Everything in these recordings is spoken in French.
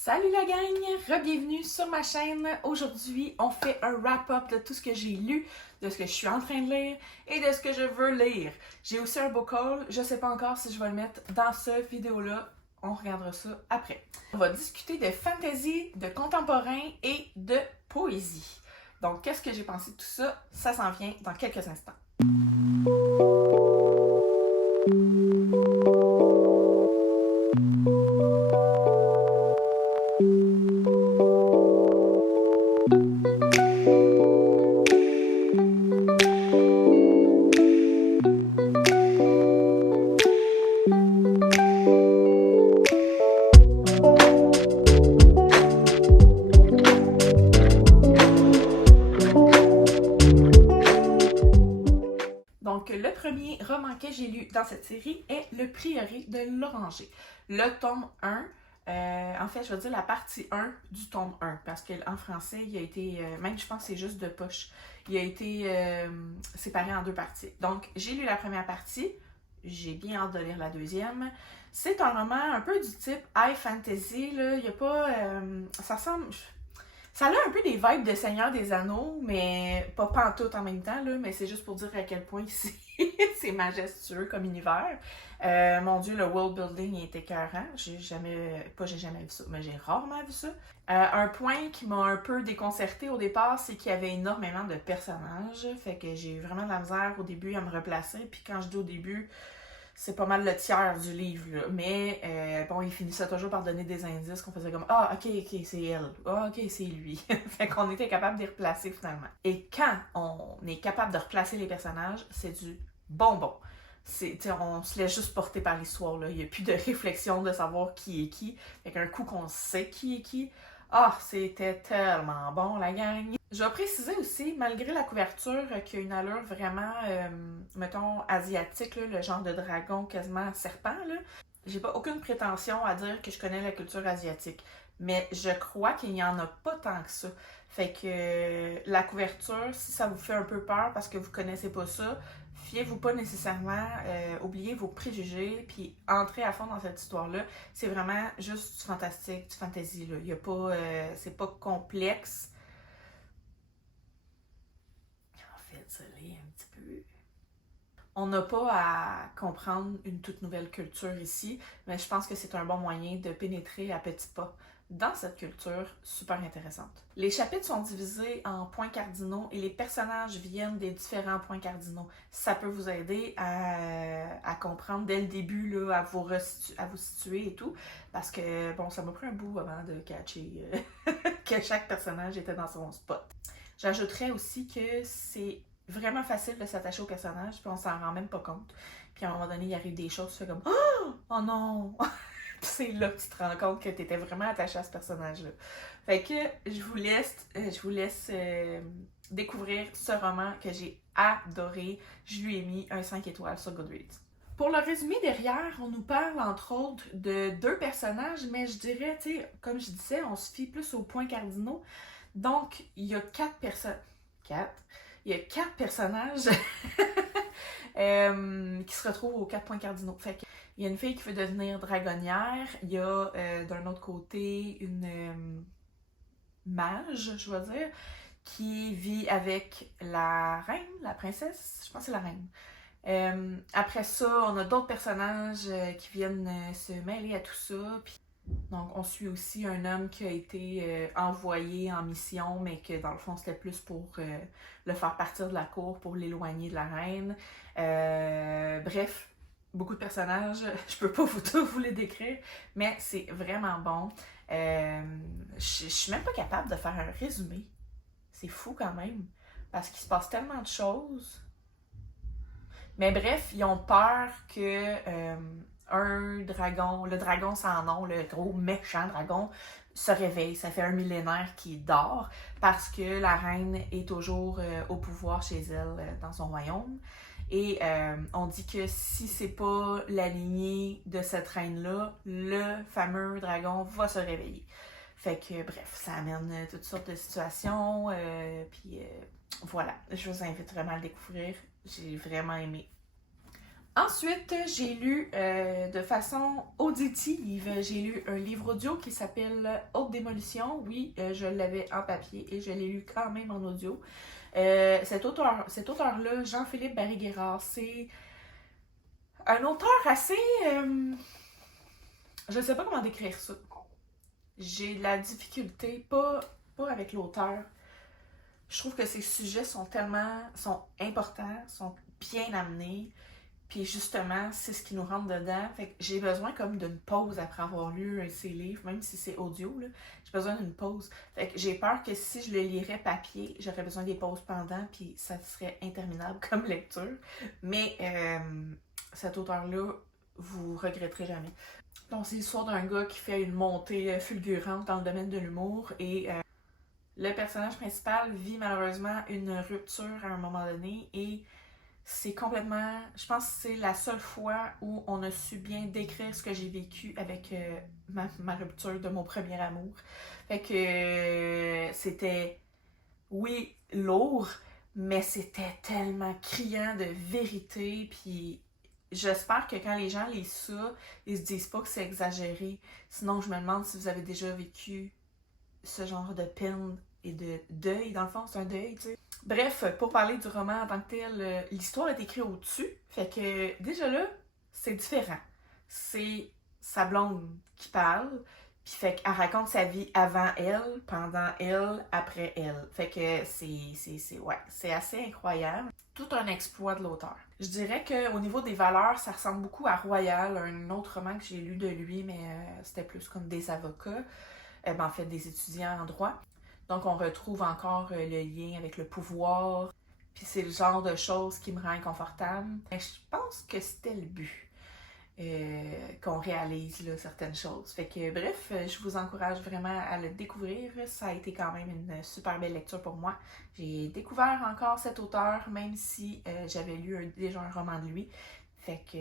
Salut la gang! Re-bienvenue sur ma chaîne. Aujourd'hui, on fait un wrap-up de tout ce que j'ai lu, de ce que je suis en train de lire et de ce que je veux lire. J'ai aussi un book haul, je sais pas encore si je vais le mettre dans cette vidéo-là. On regardera ça après. On va discuter de fantasy, de contemporain et de poésie. Donc, qu'est-ce que j'ai pensé de tout ça? Ça s'en vient dans quelques instants. Donc, le premier roman que j'ai lu dans cette série est Le Prieuré de l'Oranger. Le tome 1, en fait, je vais dire la partie 1 du tome 1, parce qu'en français, il a été, même je pense que c'est juste de poche, il a été séparé en deux parties. Donc, j'ai lu la première partie, j'ai bien hâte de lire la deuxième. C'est un roman un peu du type high fantasy, là, il n'y a pas, ça ressemble... Ça a un peu des vibes de Seigneur des Anneaux, mais pas pantoute en même temps, là, mais c'est juste pour dire à quel point c'est majestueux comme univers. Mon Dieu, le world building est écœurant. J'ai jamais vu ça, mais j'ai rarement vu ça. Un point qui m'a un peu déconcertée au départ, c'est qu'il y avait énormément de personnages. Fait que j'ai eu vraiment de la misère au début à me replacer. Puis quand je dis au début, c'est pas mal le tiers du livre, là. Mais bon, il finissait toujours par donner des indices qu'on faisait comme « Ah, ok, c'est elle. Ah, ok, c'est lui. » Fait qu'on était capable de les replacer finalement. Et quand on est capable de replacer les personnages, c'est du bonbon. On se laisse juste porter par l'histoire, là. Il n'y a plus de réflexion de savoir qui est qui. Fait qu'un coup qu'on sait qui est qui, c'était tellement bon, la gang! Je vais préciser aussi, malgré la couverture qui a une allure vraiment, mettons, asiatique, là, le genre de dragon quasiment serpent, là, j'ai pas aucune prétention à dire que je connais la culture asiatique. Mais je crois qu'il n'y en a pas tant que ça. Fait que la couverture, si ça vous fait un peu peur parce que vous connaissez pas ça, fiez-vous pas nécessairement, oubliez vos préjugés, puis entrez à fond dans cette histoire-là. C'est vraiment juste du fantastique, du fantasy, là. Il y a pas, c'est pas complexe. En fait, ça l'est un petit peu. On n'a pas à comprendre une toute nouvelle culture ici, mais je pense que c'est un bon moyen de pénétrer à petits pas dans cette culture super intéressante. Les chapitres sont divisés en points cardinaux et les personnages viennent des différents points cardinaux. Ça peut vous aider à comprendre dès le début, là, à vous situer et tout, parce que, bon, ça m'a pris un bout avant de catcher que chaque personnage était dans son spot. J'ajouterais aussi que c'est vraiment facile de s'attacher au personnage, puis on s'en rend même pas compte. Puis à un moment donné, il arrive des choses, tu fais comme « Oh non! » C'est là que tu te rends compte que tu étais vraiment attaché à ce personnage-là. Fait que je vous laisse découvrir ce roman que j'ai adoré. Je lui ai mis un 5 étoiles sur Goodreads. Pour le résumé derrière, on nous parle entre autres de deux personnages, mais je dirais, tu sais, comme je disais, on se fie plus aux points cardinaux. Donc, il y a quatre personnages qui se retrouvent aux 4 points cardinaux. Fait que, il y a une fille qui veut devenir dragonnière, il y a d'un autre côté une mage, je vais dire, qui vit avec la reine, la princesse, je pense que c'est la reine. Après ça, on a d'autres personnages qui viennent se mêler à tout ça. Puis, donc, on suit aussi un homme qui a été envoyé en mission, mais que dans le fond, c'était plus pour le faire partir de la cour, pour l'éloigner de la reine. Bref, beaucoup de personnages, je peux pas vous les décrire, mais c'est vraiment bon. Je suis même pas capable de faire un résumé. C'est fou quand même, parce qu'il se passe tellement de choses. Mais bref, ils ont peur que un dragon, le dragon sans nom, le gros méchant dragon, se réveille. Ça fait un millénaire qu'il dort parce que la reine est toujours au pouvoir chez elle dans son royaume. Et on dit que si c'est pas la lignée de cette reine-là, le fameux dragon va se réveiller. Fait que bref, ça amène toutes sortes de situations. Puis voilà, je vous invite vraiment à le découvrir. J'ai vraiment aimé. Ensuite, j'ai lu de façon auditive, j'ai lu un livre audio qui s'appelle Haute Démolition. Oui, je l'avais en papier et je l'ai lu quand même en audio. Cet auteur-là, Jean-Philippe Barry-Guerrard, c'est un auteur assez... je ne sais pas comment décrire ça. J'ai de la difficulté, pas avec l'auteur. Je trouve que ces sujets sont importants, sont bien amenés. Puis justement, c'est ce qui nous rentre dedans. Fait que j'ai besoin comme d'une pause après avoir lu ces livres, même si c'est audio, là. J'ai besoin d'une pause. Fait que j'ai peur que si je le lirais papier, j'aurais besoin des pauses pendant, puis ça serait interminable comme lecture. Mais cet auteur-là, vous regretterez jamais. Donc, c'est l'histoire d'un gars qui fait une montée fulgurante dans le domaine de l'humour et le personnage principal vit malheureusement une rupture à un moment donné et c'est complètement... Je pense que c'est la seule fois où on a su bien décrire ce que j'ai vécu avec ma rupture de mon premier amour. Fait que c'était, oui, lourd, mais c'était tellement criant de vérité. Puis j'espère que quand les gens lisent ça, ils se disent pas que c'est exagéré. Sinon, je me demande si vous avez déjà vécu ce genre de peine et de deuil. Dans le fond, c'est un deuil, tu sais. Bref, pour parler du roman en tant que tel, l'histoire est écrite au-dessus. Fait que déjà là, c'est différent. C'est sa blonde qui parle. Puis fait qu'elle raconte sa vie avant elle, pendant elle, après elle. Fait que c'est assez incroyable. Tout un exploit de l'auteur. Je dirais qu'au niveau des valeurs, ça ressemble beaucoup à Royal, un autre roman que j'ai lu de lui, mais c'était plus comme des avocats. En fait, des étudiants en droit. Donc, on retrouve encore le lien avec le pouvoir. Puis c'est le genre de choses qui me rend inconfortable. Mais je pense que c'était le but. Qu'on réalise là, certaines choses. Fait que bref, je vous encourage vraiment à le découvrir. Ça a été quand même une super belle lecture pour moi. J'ai découvert encore cet auteur, même si j'avais lu déjà un roman de lui. Fait que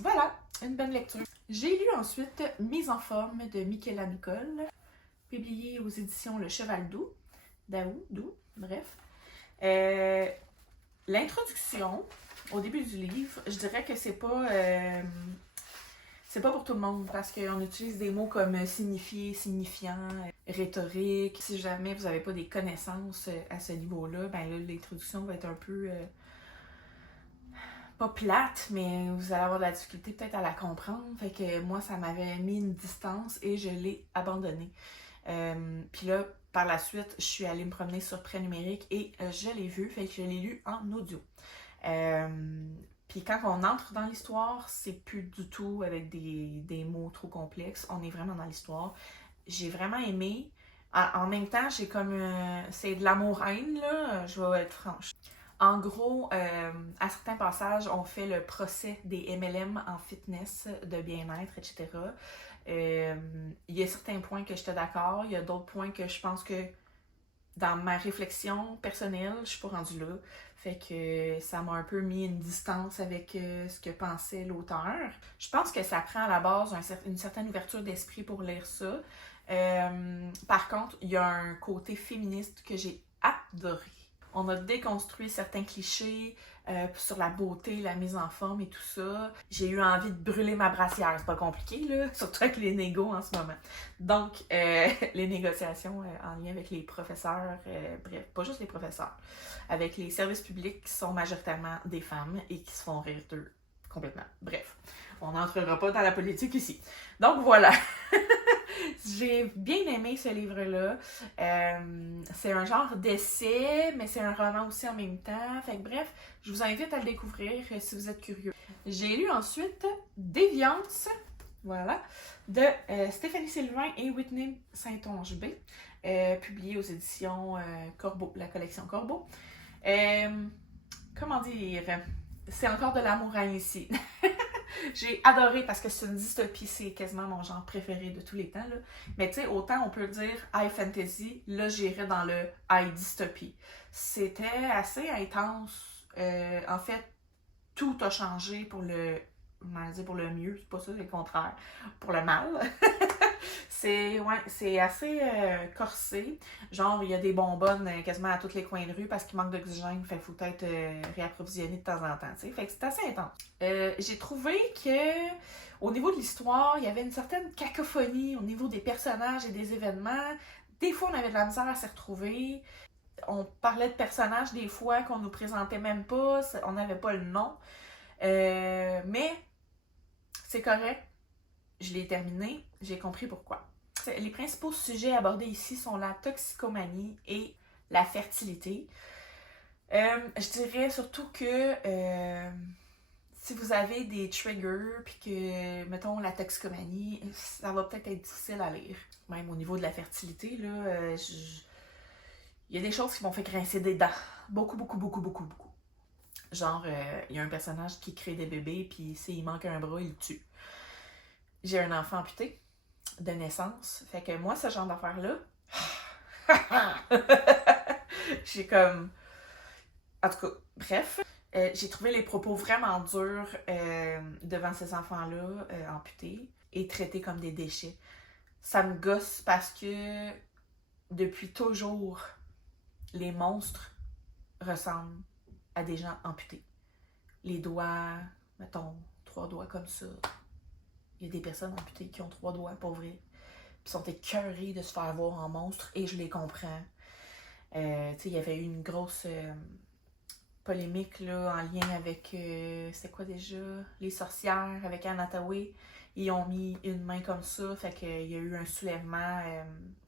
voilà, une bonne lecture. J'ai lu ensuite Mise en forme de Michaela Nicole, publié aux éditions Le Cheval Doux, bref. L'introduction, au début du livre, je dirais que c'est pas pour tout le monde parce qu'on utilise des mots comme signifier, signifiant, rhétorique. Si jamais vous n'avez pas des connaissances à ce niveau-là, ben là, l'introduction va être un peu pas plate, mais vous allez avoir de la difficulté peut-être à la comprendre. Fait que moi, ça m'avait mis une distance et je l'ai abandonnée. Puis là, par la suite, je suis allée me promener sur Prêt Numérique et je l'ai vu, fait que je l'ai lu en audio. Puis quand on entre dans l'histoire, c'est plus du tout avec des mots trop complexes. On est vraiment dans l'histoire. J'ai vraiment aimé. En même temps, j'ai comme... c'est de l'amour-haine, là. Je vais être franche. En gros, à certains passages, on fait le procès des MLM en fitness, de bien-être, etc. Il y a certains points que j'étais d'accord. Il y a d'autres points que je pense que dans ma réflexion personnelle, je suis pas rendue là. Fait que ça m'a un peu mis une distance avec ce que pensait l'auteur. Je pense que ça prend à la base une certaine ouverture d'esprit pour lire ça. Par contre, il y a un côté féministe que j'ai adoré. On a déconstruit certains clichés sur la beauté, la mise en forme et tout ça. J'ai eu envie de brûler ma brassière. C'est pas compliqué, là, surtout avec les négos en ce moment. Donc, les négociations en lien avec les professeurs, bref, pas juste les professeurs, avec les services publics qui sont majoritairement des femmes et qui se font rire d'eux complètement. Bref, on n'entrera pas dans la politique ici. Donc, voilà. J'ai bien aimé ce livre-là. C'est un genre d'essai, mais c'est un roman aussi en même temps. Fait que bref, je vous invite à le découvrir si vous êtes curieux. J'ai lu ensuite Déviance, voilà, de Stéphanie Sylvain et Whitney Saint-Onge-B, publié aux éditions Corbeau, la collection Corbeau. Comment dire? C'est encore de l'amour ici. J'ai adoré parce que c'est une dystopie, c'est quasiment mon genre préféré de tous les temps, là. Mais tu sais, autant on peut dire high fantasy, là j'irais dans le high dystopie. C'était assez intense. En fait, tout a changé pour le mieux, c'est pas ça, c'est le contraire, pour le mal. c'est assez corsé. Genre, il y a des bonbonnes quasiment à tous les coins de rue parce qu'il manque d'oxygène. Fait qu'il faut peut-être réapprovisionner de temps en temps. T'sais. Fait que c'est assez intense. J'ai trouvé que au niveau de l'histoire, il y avait une certaine cacophonie au niveau des personnages et des événements. Des fois, on avait de la misère à s'y retrouver. On parlait de personnages des fois qu'on nous présentait même pas. On n'avait pas le nom. Mais c'est correct. Je l'ai terminé, j'ai compris pourquoi. Les principaux sujets abordés ici sont la toxicomanie et la fertilité. Je dirais surtout que si vous avez des triggers, puis que, mettons, la toxicomanie, ça va peut-être être difficile à lire. Même au niveau de la fertilité, là, il y a des choses qui m'ont fait grincer des dents. Beaucoup, beaucoup, beaucoup, beaucoup, beaucoup. Genre, il y a un personnage qui crée des bébés, puis s'il manque un bras, il le tue. J'ai un enfant amputé de naissance. Fait que moi, ce genre d'affaires-là, j'ai comme... En tout cas, bref. J'ai trouvé les propos vraiment durs devant ces enfants-là amputés et traités comme des déchets. Ça me gosse parce que depuis toujours, les monstres ressemblent à des gens amputés. Les doigts, mettons, 3 doigts comme ça. Il y a des personnes amputées qui ont 3 doigts, pour vrai. Puis sont écœurées de se faire voir en monstre, et je les comprends. Tu sais, il y avait eu une grosse polémique là, en lien avec, c'était quoi déjà? Les sorcières, avec Anne Hathaway. Ils ont mis une main comme ça, fait qu'il y a eu un soulèvement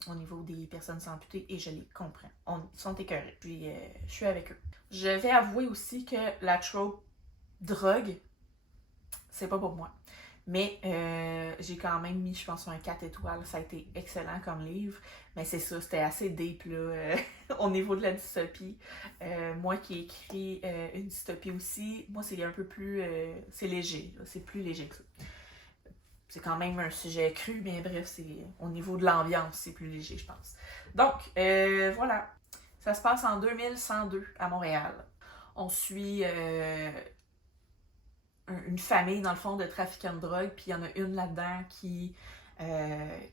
au niveau des personnes amputées, et je les comprends. Ils sont écœurés, puis je suis avec eux. Je vais avouer aussi que la trope drogue, c'est pas pour moi. Mais j'ai quand même mis, je pense, un 4 étoiles. Ça a été excellent comme livre. Mais c'est ça, c'était assez deep là, au niveau de la dystopie. Moi qui ai écrit une dystopie aussi, moi c'est un peu plus... c'est léger, là. C'est plus léger que ça. C'est quand même un sujet cru, mais bref, c'est au niveau de l'ambiance, c'est plus léger, je pense. Donc, voilà. Ça se passe en 2102 à Montréal. On suit... une famille, dans le fond, de trafiquants de drogue, puis il y en a une là-dedans qui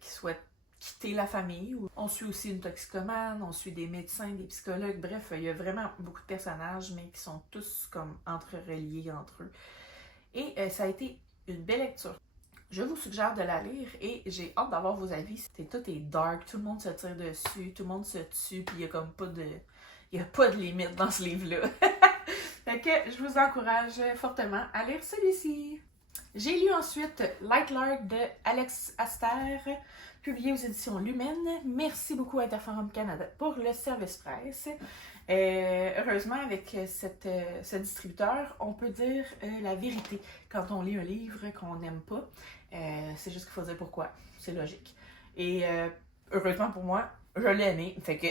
souhaite quitter la famille. On suit aussi une toxicomane, on suit des médecins, des psychologues, bref, il y a vraiment beaucoup de personnages, mais qui sont tous comme entrereliés entre eux. Et ça a été une belle lecture. Je vous suggère de la lire et j'ai hâte d'avoir vos avis. Tout est dark, tout le monde se tire dessus, tout le monde se tue, puis il y a comme pas de... Il n'y a pas de limite dans ce livre-là. Fait que je vous encourage fortement à lire celui-ci. J'ai lu ensuite Light Lark de Alex Aster, publié aux éditions Lumen. Merci beaucoup à Interforum Canada pour le service presse. Heureusement, avec ce distributeur, on peut dire la vérité quand on lit un livre qu'on n'aime pas. C'est juste qu'il faut dire pourquoi. C'est logique. Et heureusement pour moi, je l'ai aimé. Fait que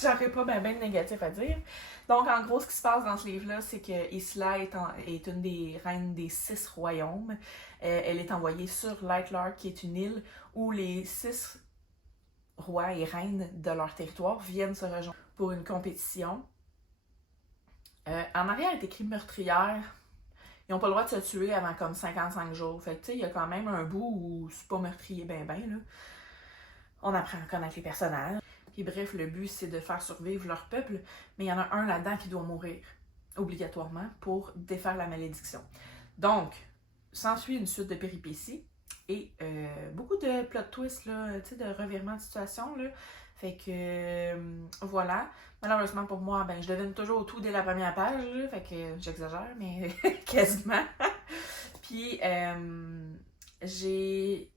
j'aurais pas ben de négatif à dire. Donc, en gros, ce qui se passe dans ce livre-là, c'est que Isla est une des reines des 6 royaumes. Elle est envoyée sur Light Lark, qui est une île où les 6 rois et reines de leur territoire viennent se rejoindre pour une compétition. En arrière est écrit meurtrière. Ils n'ont pas le droit de se tuer avant comme 55 jours. Fait que, tu sais, il y a quand même un bout où c'est pas meurtrier ben, là. On apprend à connaître les personnages. Puis bref, le but, c'est de faire survivre leur peuple, mais il y en a un là-dedans qui doit mourir, obligatoirement, pour défaire la malédiction. Donc, s'ensuit une suite de péripéties et beaucoup de plot twists, là, tu sais, de revirements de situation, là. Fait que, voilà. Malheureusement pour moi, ben, je devine toujours tout dès la première page, là, fait que j'exagère, mais quasiment. Puis, j'ai...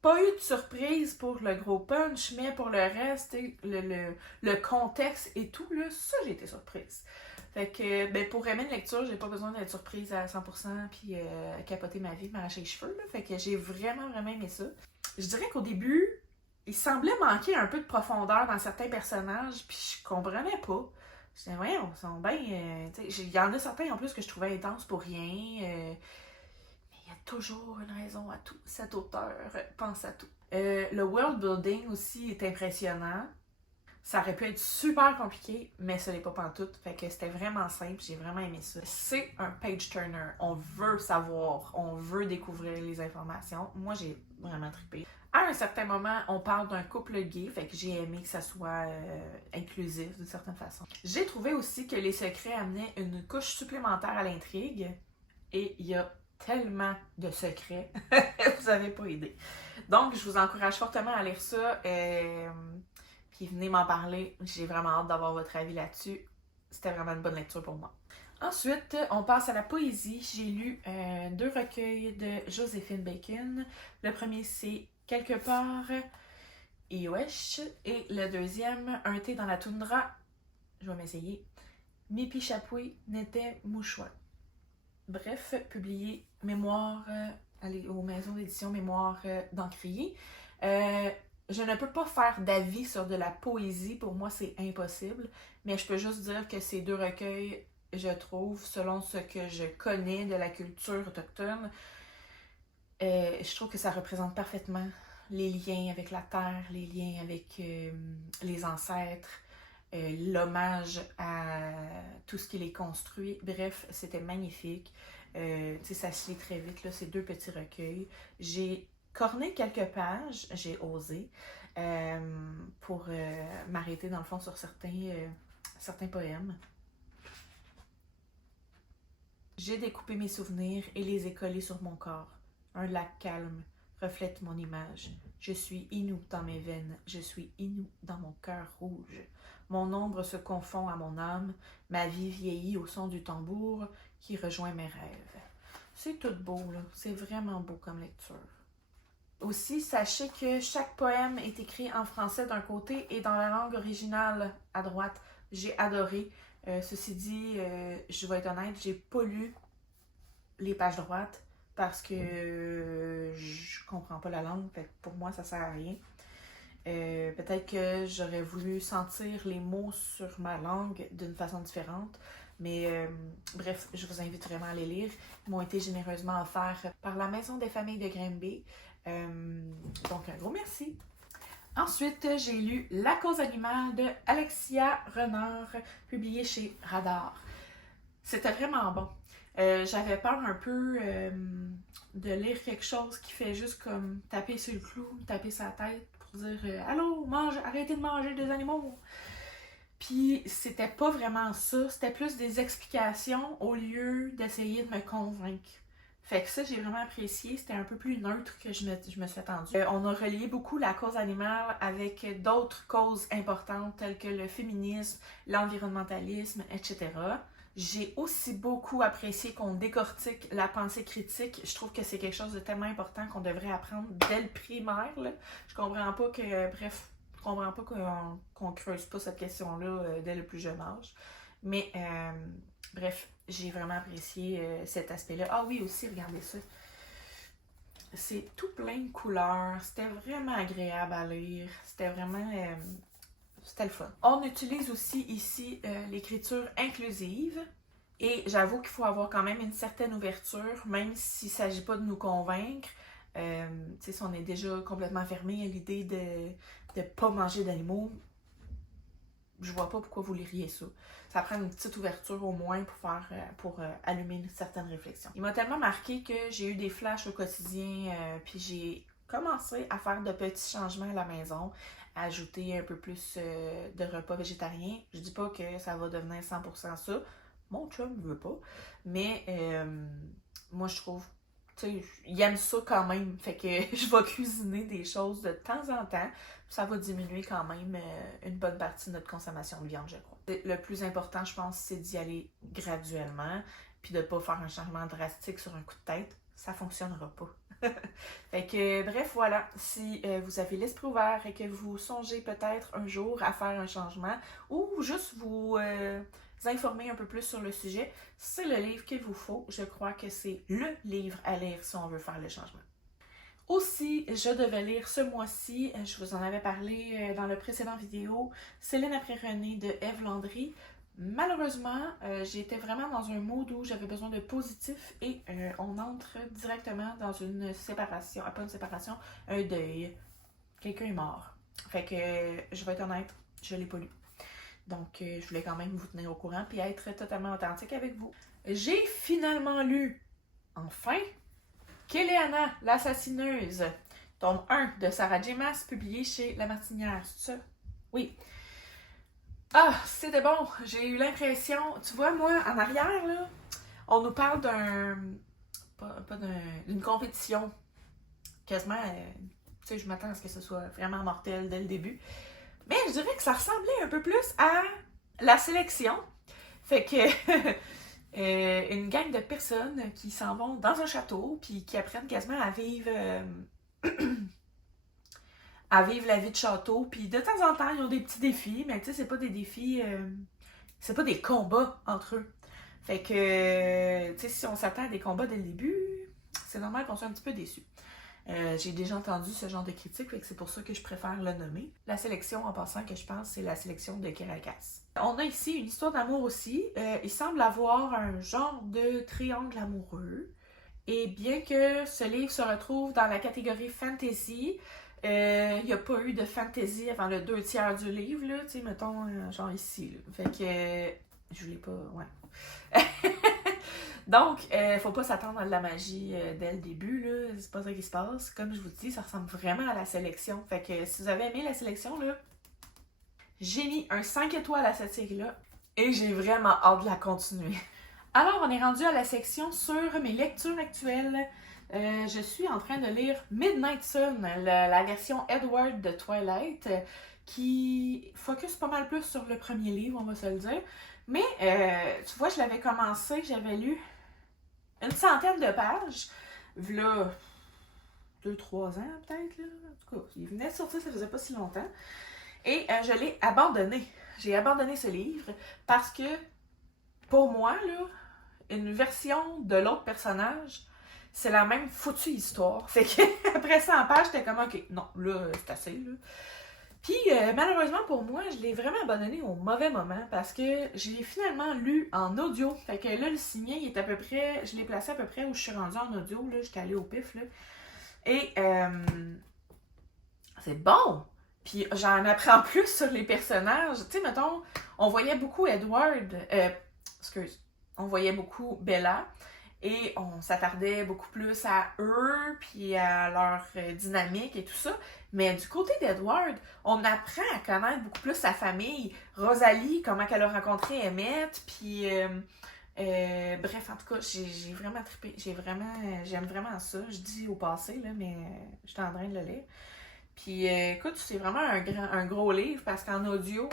pas eu de surprise pour le gros punch, mais pour le reste, le contexte et tout, là, ça, j'ai été surprise. Fait que, ben, pour aimer une lecture, j'ai pas besoin d'être surprise à 100% puis capoter ma vie, m'arracher les cheveux, là. Fait que j'ai vraiment, vraiment aimé ça. Je dirais qu'au début, il semblait manquer un peu de profondeur dans certains personnages, puis je comprenais pas. Je disais, voyons, ils sont bien... il y en a certains, en plus, que je trouvais intenses pour rien. Il y a toujours une raison à tout. Cet auteur pense à tout. Le world building aussi est impressionnant. Ça aurait pu être super compliqué, mais ce n'est pas pantoute. Fait que c'était vraiment simple, j'ai vraiment aimé ça. C'est un page turner. On veut savoir, on veut découvrir les informations. Moi, j'ai vraiment trippé. À un certain moment, on parle d'un couple gay, fait que j'ai aimé que ça soit inclusif d'une certaine façon. J'ai trouvé aussi que les secrets amenaient une couche supplémentaire à l'intrigue, et il y a tellement de secrets, vous n'avez pas idée. Donc, je vous encourage fortement à lire ça, puis venez m'en parler. J'ai vraiment hâte d'avoir votre avis là-dessus. C'était vraiment une bonne lecture pour moi. Ensuite, on passe à la poésie. J'ai lu 2 recueils de Joséphine Bacon. Le premier, c'est Quelque part et wesh. Et le deuxième, Un thé dans la toundra. Je vais m'essayer. Mipi Chapoué n'était mouchoir. Bref, publié Mémoire aux maisons d'édition Mémoire d'Encrier. Je ne peux pas faire d'avis sur de la poésie. Pour moi, c'est impossible. Mais je peux juste dire que ces 2 recueils, je trouve, selon ce que je connais de la culture autochtone, je trouve que ça représente parfaitement les liens avec la terre, les liens avec les ancêtres, l'hommage à tout ce qui les construit. Bref, c'était magnifique. Ça se lit très vite, là, ces 2 petits recueils. J'ai corné quelques pages, j'ai osé, pour m'arrêter dans le fond sur certains poèmes. J'ai découpé mes souvenirs et les ai collés sur mon corps. Un lac calme reflète mon image. Je suis Inou dans mes veines, je suis Inou dans mon cœur rouge. Mon ombre se confond à mon âme, ma vie vieillit au son du tambour qui rejoint mes rêves. C'est tout beau, là. C'est vraiment beau comme lecture. Aussi, sachez que chaque poème est écrit en français d'un côté et dans la langue originale à droite. J'ai adoré. Ceci dit, je vais être honnête, j'ai pas lu les pages droites parce que je comprends pas la langue, fait que pour moi ça sert à rien. Peut-être que j'aurais voulu sentir les mots sur ma langue d'une façon différente, mais bref, je vous invite vraiment à les lire. Ils m'ont été généreusement offerts par la Maison des familles de Granby. Donc un gros merci. Ensuite, j'ai lu La cause animale de Alexia Renard, publié chez Radar. C'était vraiment bon. J'avais peur un peu de lire quelque chose qui fait juste comme taper sur le clou, taper sa tête pour dire allô, arrêtez de manger des animaux. Puis c'était pas vraiment ça, c'était plus des explications au lieu d'essayer de me convaincre. Fait que ça, j'ai vraiment apprécié. C'était un peu plus neutre que je me suis attendue. On a relié beaucoup la cause animale avec d'autres causes importantes telles que le féminisme, l'environnementalisme, etc. J'ai aussi beaucoup apprécié qu'on décortique la pensée critique. Je trouve que c'est quelque chose de tellement important qu'on devrait apprendre dès le primaire, là. Je comprends pas qu'on creuse pas cette question-là dès le plus jeune âge. Mais bref, j'ai vraiment apprécié cet aspect-là. Ah oui, aussi, regardez ça. C'est tout plein de couleurs. C'était vraiment agréable à lire. C'était vraiment... c'était le fun. On utilise aussi ici l'écriture inclusive. Et j'avoue qu'il faut avoir quand même une certaine ouverture, même s'il ne s'agit pas de nous convaincre. Si on est déjà complètement fermé à l'idée de ne pas manger d'animaux, je vois pas pourquoi vous liriez ça. Ça prend une petite ouverture au moins pour allumer une certaine réflexion. Il m'a tellement marqué que j'ai eu des flashs au quotidien, puis j'ai commencé à faire de petits changements à la maison, à ajouter un peu plus de repas végétariens. Je dis pas que ça va devenir 100% ça. Mon chum ne veut pas. Mais moi, je trouve, tu sais, il aime ça quand même. Fait que je vais cuisiner des choses de temps en temps. Ça va diminuer quand même une bonne partie de notre consommation de viande, je crois. Le plus important, je pense, c'est d'y aller graduellement. Puis de ne pas faire un changement drastique sur un coup de tête. Ça ne fonctionnera pas. Fait que, bref, voilà. Si vous avez l'esprit ouvert et que vous songez peut-être un jour à faire un changement ou juste vous informer un peu plus sur le sujet, c'est le livre qu'il vous faut. Je crois que c'est le livre à lire si on veut faire le changement. Aussi, je devais lire ce mois-ci, je vous en avais parlé dans le précédent vidéo, Céline après René de Ève Landry. Malheureusement, j'étais vraiment dans un mood où j'avais besoin de positif et on entre directement dans une séparation, pas une séparation, un deuil. Quelqu'un est mort. Fait que, je vais être honnête, je l'ai pas lu. Donc, je voulais quand même vous tenir au courant puis être totalement authentique avec vous. J'ai finalement lu, enfin, Kéléana, l'assassineuse, Tome 1 de Sarah J. Maas, publié chez La Martinière, c'est ça? Oui. Ah, c'était bon. J'ai eu l'impression... Tu vois, moi, en arrière, là, on nous parle d'une compétition. Quasiment... tu sais, je m'attends à ce que ce soit vraiment mortel dès le début. Mais je dirais que ça ressemblait un peu plus à la sélection. Fait que... une gang de personnes qui s'en vont dans un château puis qui apprennent quasiment à vivre à vivre la vie de château. Puis de temps en temps, ils ont des petits défis, mais tu sais, c'est pas des défis... c'est pas des combats entre eux. Fait que, tu sais, si on s'attend à des combats dès le début, c'est normal qu'on soit un petit peu déçu. J'ai déjà entendu ce genre de critique, fait que c'est pour ça que je préfère le nommer. La sélection, en passant, que je pense, c'est la sélection de Caracas. On a ici une histoire d'amour aussi. Il semble avoir un genre de triangle amoureux. Et bien que ce livre se retrouve dans la catégorie fantasy, il n'y a pas eu de fantasy avant le 2/3 du livre, là, tu sais, mettons, genre ici. Là. Fait que, je l'ai pas, ouais. Donc, faut pas s'attendre à de la magie dès le début, là. C'est pas ça qui se passe. Comme je vous dis, ça ressemble vraiment à la sélection. Fait que si vous avez aimé la sélection, là, j'ai mis un 5 étoiles à cette série-là et j'ai vraiment hâte de la continuer. Alors, on est rendu à la section sur mes lectures actuelles. Je suis en train de lire Midnight Sun, la version Edward de Twilight, qui focus pas mal plus sur le premier livre, on va se le dire. Mais, tu vois, je l'avais commencé, j'avais lu une centaine de pages, là, 2-3 ans peut-être, là. En tout cas, il venait de sortir, ça faisait pas si longtemps. Et je l'ai abandonné. J'ai abandonné ce livre parce que, pour moi, là, une version de l'autre personnage, c'est la même foutue histoire. Fait que après 100 pages, j'étais comme, ok, non, là, c'est assez, là. Puis, malheureusement pour moi, je l'ai vraiment abandonné au mauvais moment parce que je l'ai finalement lu en audio. Fait que là, le signet, il est à peu près, je l'ai placé à peu près où je suis rendue en audio, là, j'étais allée au pif, là. Et, c'est bon! Puis, j'en apprends plus sur les personnages. Tu sais, mettons, on voyait beaucoup Edward, on voyait beaucoup Bella. Et on s'attardait beaucoup plus à eux, puis à leur dynamique et tout ça. Mais du côté d'Edward, on apprend à connaître beaucoup plus sa famille. Rosalie, comment elle a rencontré Emmett, puis... bref, en tout cas, j'ai vraiment trippé. J'aime vraiment ça. Je dis au passé, là, mais j'étais en train de le lire. Puis écoute, c'est vraiment un gros livre, parce qu'en audio,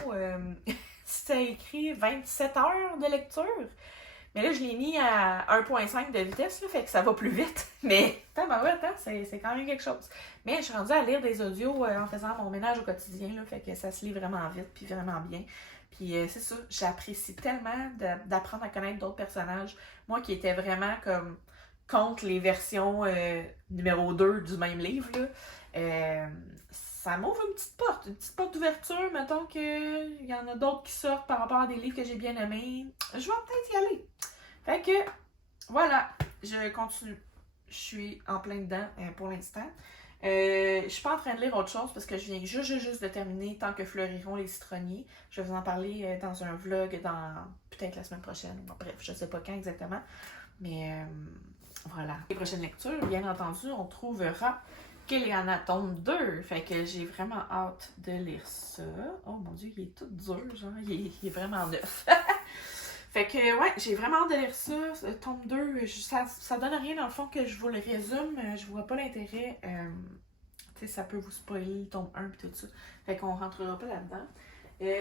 c'était écrit 27 heures de lecture. Mais là, je l'ai mis à 1.5 de vitesse, là, fait que ça va plus vite. Mais, tabarouette, hein, c'est quand même quelque chose. Mais je suis rendue à lire des audios en faisant mon ménage au quotidien, là, fait que ça se lit vraiment vite, puis vraiment bien. Puis c'est ça, j'apprécie tellement d'apprendre à connaître d'autres personnages. Moi qui étais vraiment comme contre les versions numéro 2 du même livre, là, ça m'ouvre une petite porte d'ouverture. Mettons qu'il y en a d'autres qui sortent par rapport à des livres que j'ai bien aimés. Je vais peut-être y aller. Fait que, voilà, je continue. Je suis en plein dedans pour l'instant. Je suis pas en train de lire autre chose parce que je viens juste de terminer Tant que fleuriront les citronniers. Je vais vous en parler dans un vlog dans peut-être la semaine prochaine. Bon, bref, je sais pas quand exactement. Mais voilà. Les prochaines lectures, bien entendu, on trouvera Kéliana tome 2. Fait que j'ai vraiment hâte de lire ça. Oh mon dieu, il est tout dur, genre, il est vraiment neuf. Fait que, ouais, j'ai vraiment hâte de lire ça. Tome 2, ça donne rien dans le fond que je vous le résume. Je vois pas l'intérêt. Tu sais, ça peut vous spoiler le tome 1 et tout ça. Fait qu'on rentrera pas là-dedans.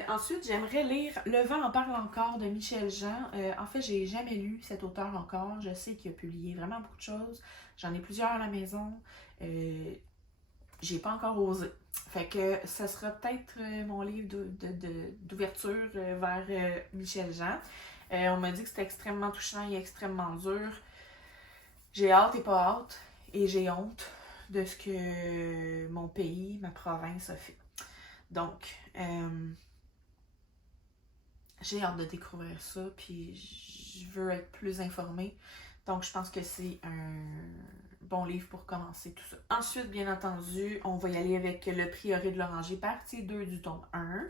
Ensuite, j'aimerais lire Le vent en parle encore de Michel Jean. En fait, j'ai jamais lu cet auteur encore. Je sais qu'il a publié vraiment beaucoup de choses. J'en ai plusieurs à la maison. J'ai pas encore osé. Fait que ça sera peut-être mon livre d'ouverture vers Michel Jean. On m'a dit que c'était extrêmement touchant et extrêmement dur. J'ai hâte et pas hâte. Et j'ai honte de ce que mon pays, ma province a fait. Donc, j'ai hâte de découvrir ça. Puis je veux être plus informée. Donc, je pense que c'est un bon livre pour commencer tout ça. Ensuite, bien entendu, on va y aller avec Le Prieuré de l'Oranger, partie 2 du tome 1.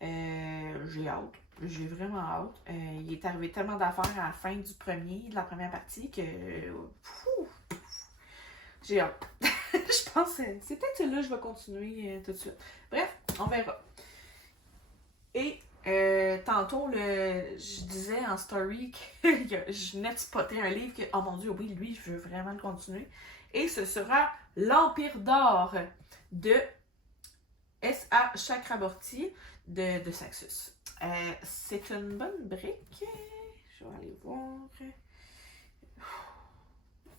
J'ai hâte. J'ai vraiment hâte. Il est arrivé tellement d'affaires à la fin du premier, de la première partie, que J'ai hâte. Je pense que c'est peut-être celle-là que je vais continuer tout de suite. Bref, on verra. Et tantôt, je disais en story que je venais de spotter un livre que, oh mon Dieu, oui, lui, je veux vraiment le continuer. Et ce sera L'Empire d'or de S.A. Chakraborty de Saxus. C'est une bonne brique. Je vais aller voir.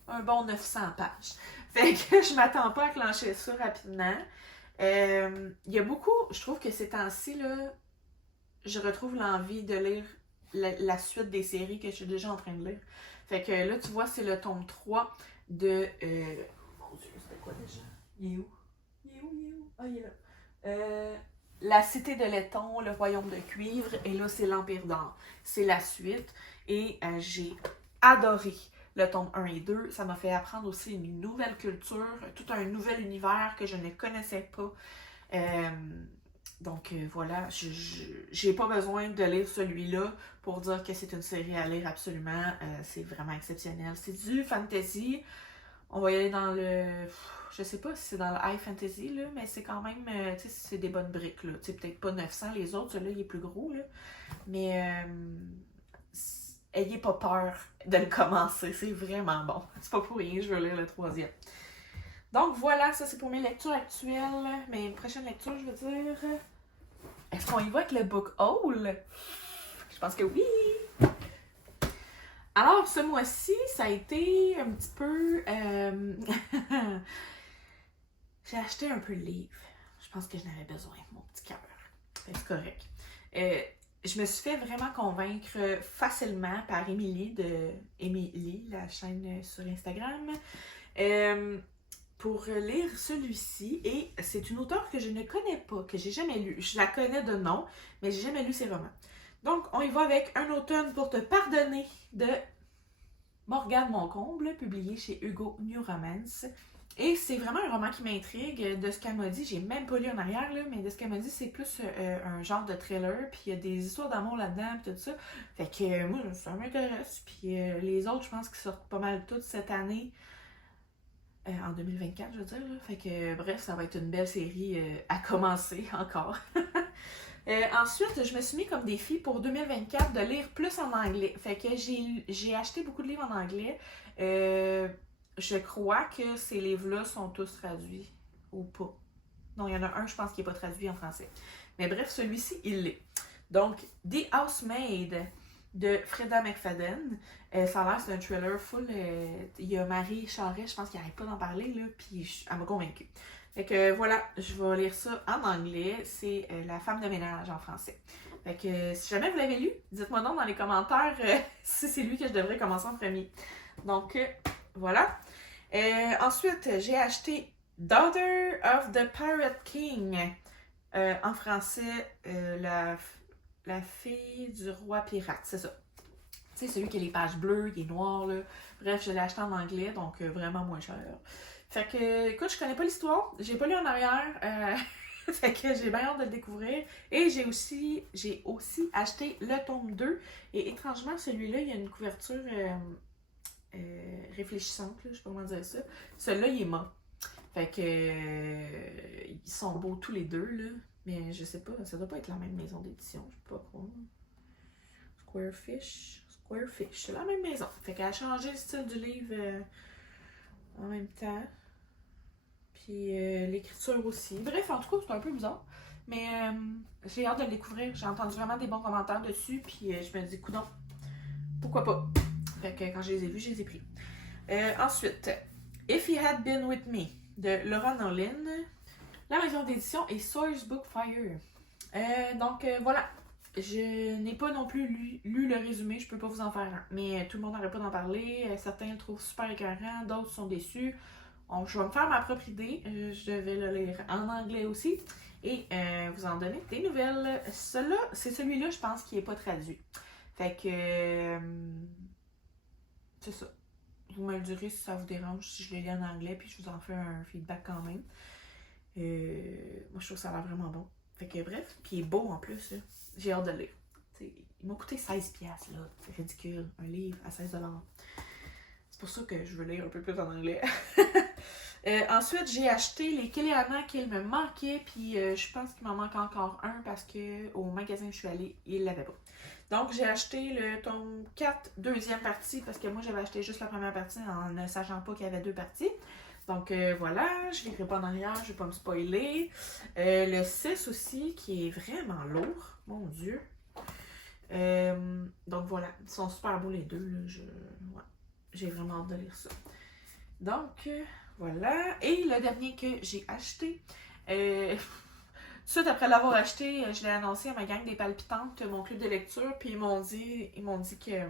Un bon 900 pages. Fait que je m'attends pas à clencher ça rapidement. Il y a beaucoup, je trouve que ces temps-ci, là, je retrouve l'envie de lire la suite des séries que je suis déjà en train de lire. Fait que là, tu vois, c'est le tome 3 de... Mon Dieu, c'était quoi déjà? Il est où? Ah, il est là. La Cité de laiton, le Royaume de cuivre, et là, c'est l'Empire d'or. C'est la suite, et j'ai adoré le tome 1 et 2. Ça m'a fait apprendre aussi une nouvelle culture, tout un nouvel univers que je ne connaissais pas. Donc voilà, j'ai pas besoin de lire celui-là pour dire que c'est une série à lire absolument. C'est vraiment exceptionnel. C'est du fantasy. On va y aller dans le... Je sais pas si c'est dans le high fantasy, là, mais c'est quand même... tu sais, c'est des bonnes briques, là. Tu sais, peut-être pas 900 les autres, celui-là, il est plus gros, là. Mais... ayez pas peur de le commencer. C'est vraiment bon. C'est pas pour rien, je veux lire le 3e. Donc voilà, ça c'est pour mes lectures actuelles. Mes prochaines lectures, je veux dire. Est-ce qu'on y va avec le book haul? Je pense que oui! Alors, ce mois-ci, ça a été un petit peu... J'ai acheté un peu de livres. Je pense que j'en avais besoin, mon petit cœur. C'est correct. Je me suis fait vraiment convaincre facilement par Émilie de Émilie, la chaîne sur Instagram, pour lire celui-ci. Et c'est une auteure que je ne connais pas, que j'ai jamais lu. Je la connais de nom, mais j'ai jamais lu ses romans. Donc, on y va avec Un automne pour te pardonner de Morgane Moncomble, publié chez Hugo New Romance. Et c'est vraiment un roman qui m'intrigue. De ce qu'elle m'a dit, j'ai même pas lu en arrière, là, mais de ce qu'elle m'a dit, c'est plus un genre de thriller, puis il y a des histoires d'amour là-dedans, puis tout ça. Fait que moi, ça m'intéresse. Puis les autres, je pense qu'ils sortent pas mal toutes cette année, en 2024, je veux dire. Là. Fait que bref, ça va être une belle série à commencer encore. Ensuite, je me suis mis comme défi pour 2024 de lire plus en anglais. Fait que j'ai acheté beaucoup de livres en anglais. Je crois que ces livres-là sont tous traduits ou pas. Non, il y en a un, je pense, qui n'est pas traduit en français. Mais bref, celui-ci, il l'est. Donc, The Housemaid de Freda McFadden. Ça a l'air, c'est un thriller full. Il y a Marie Charest, je pense qu'il n'arrête pas d'en parler, là, puis elle m'a convaincue. Fait que voilà, je vais lire ça en anglais. C'est La femme de ménage en français. Fait que si jamais vous l'avez lu, dites-moi donc dans les commentaires si c'est lui que je devrais commencer en premier. Donc voilà. Ensuite, j'ai acheté Daughter of the Pirate King. En français, la fille du roi pirate, c'est ça. Tu sais, celui qui a les pages bleues, qui est noir, là. Bref, je l'ai acheté en anglais, donc vraiment moins cher. Fait que, écoute, je connais pas l'histoire, j'ai pas lu en arrière, fait que j'ai bien hâte de le découvrir. Et j'ai aussi acheté le tome 2, et étrangement, celui-là, il y a une couverture réfléchissante, là, je sais pas comment dire ça. Celui-là, il est mat. Fait que, ils sont beaux tous les deux, là, mais je sais pas, ça doit pas être la même maison d'édition, je peux pas croire. Squarefish, c'est la même maison. Fait qu'elle a changé le style du livre en même temps. Puis l'écriture aussi. Bref, en tout cas, c'est un peu bizarre. Mais j'ai hâte de le découvrir. J'ai entendu vraiment des bons commentaires dessus. Puis je me dis, coudonc, pourquoi pas? Fait que quand je les ai vus, je les ai pris. Ensuite, If He Had Been With Me de Laura Nolan. La maison d'édition est Source Book Fire. Donc voilà. Je n'ai pas non plus lu le résumé, je peux pas vous en faire un. Mais tout le monde n'arrête pas d'en parler. Certains le trouvent super écœurant, d'autres sont déçus. Je vais me faire ma propre idée. Je vais le lire en anglais aussi. Et vous en donner des nouvelles. C'est celui-là, je pense, qui n'est pas traduit. Fait que... c'est ça. Vous me le direz si ça vous dérange, si je le lis en anglais, puis je vous en fais un feedback quand même. Moi, je trouve que ça a l'air vraiment bon. Fait que bref, puis il est beau en plus, là. J'ai hâte de le lire. T'sais, il m'a coûté 16$, là. C'est ridicule, un livre à 16$. C'est pour ça que je veux lire un peu plus en anglais. Ensuite, j'ai acheté les Kéléana qu'il me manquait, puis je pense qu'il m'en manque encore un parce que au magasin où je suis allée, il l'avait pas. Donc, j'ai acheté le tome 4, deuxième partie, parce que moi, j'avais acheté juste la première partie en ne sachant pas qu'il y avait deux parties. Donc, voilà, je ne lirai pas en arrière, je ne vais pas me spoiler. Le 6 aussi, qui est vraiment lourd, mon Dieu. Donc, voilà, ils sont super beaux les deux. Là. Ouais, j'ai vraiment hâte de lire ça. Donc, voilà. Et le dernier que j'ai acheté, tout de suite après l'avoir acheté, je l'ai annoncé à ma gang des palpitantes, mon club de lecture, puis ils m'ont dit que,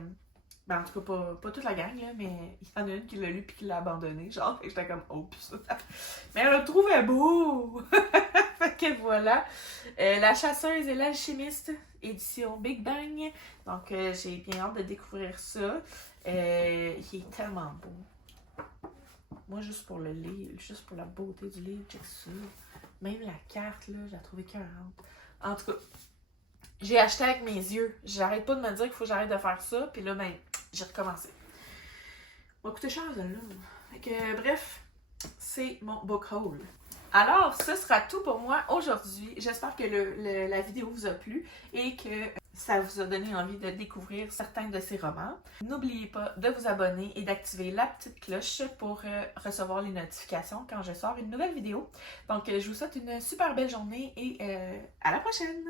ben en tout cas pas toute la gang, là, mais il y en a une qui l'a lu puis qui l'a abandonné, genre, et j'étais comme, oups. Mais elle le trouvait beau! Fait que voilà. La chasseuse et l'alchimiste, édition Big Bang. Donc, j'ai bien hâte de découvrir ça. Il est tellement beau. Moi, juste pour le livre, juste pour la beauté du livre, check ça. Même la carte, là, je la trouvais écœurante. En tout cas, j'ai acheté avec mes yeux. J'arrête pas de me dire qu'il faut que j'arrête de faire ça. Puis là, ben, j'ai recommencé. Ça va coûter cher, là. Fait que, bref, c'est mon book haul. Alors, ce sera tout pour moi aujourd'hui. J'espère que la vidéo vous a plu et que ça vous a donné envie de découvrir certains de ces romans. N'oubliez pas de vous abonner et d'activer la petite cloche pour recevoir les notifications quand je sors une nouvelle vidéo. Donc, je vous souhaite une super belle journée et à la prochaine!